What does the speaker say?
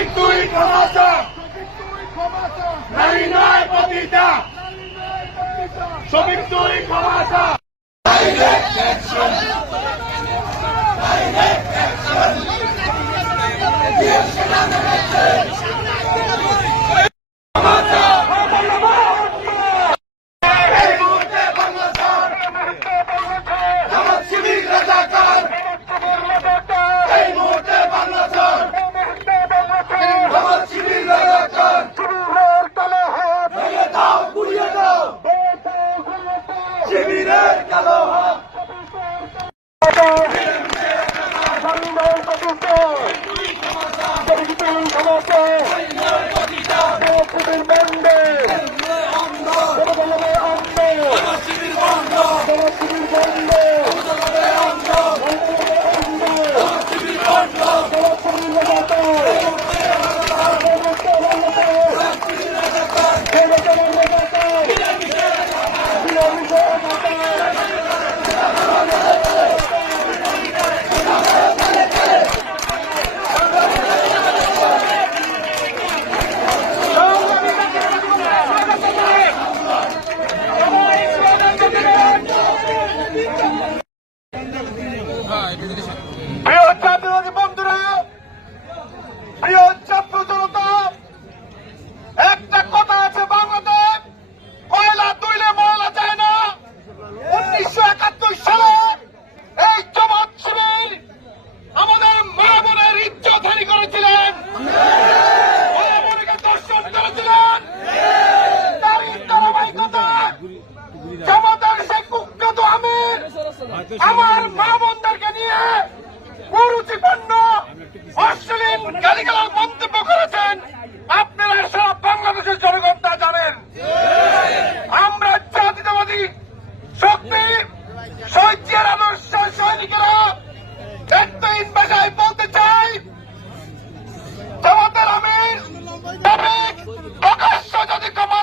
শ্রমিক তুই ক্ষমা চা, নারী নয় পতিতা, শ্রমিক তুই ক্ষমা চা। Direct action. Direct action. একটা কথা আছে বাংলাদেশ, ময়লা তুইলে ময়লা যায় না। 1971 সালে এই জমাত শিবির আমাদের মা বোনের ইজ্জত হানি করেছিলেন, মা বোনকে দর্শন করেছিলেন। তারই ধারাবাহিকতায় জামাতের সেই কুখ্যাত আমির আমার মা বোনদেরকে নিয়ে কুরুচিপূর্ণ অশ্লীল গালিগালাজ মন্তব্য করেছেন। আপনারা সারা বাংলাদেশের জনগণ তা জানেন। আমরা জাতীয়তাবাদী শক্তি শহীদ জিয়ার আদর্শ সৈনিকেরা একটাই ভাষায় বলতে চাই, জামাতের আমির প্রকাশ্য যদি ক্ষমা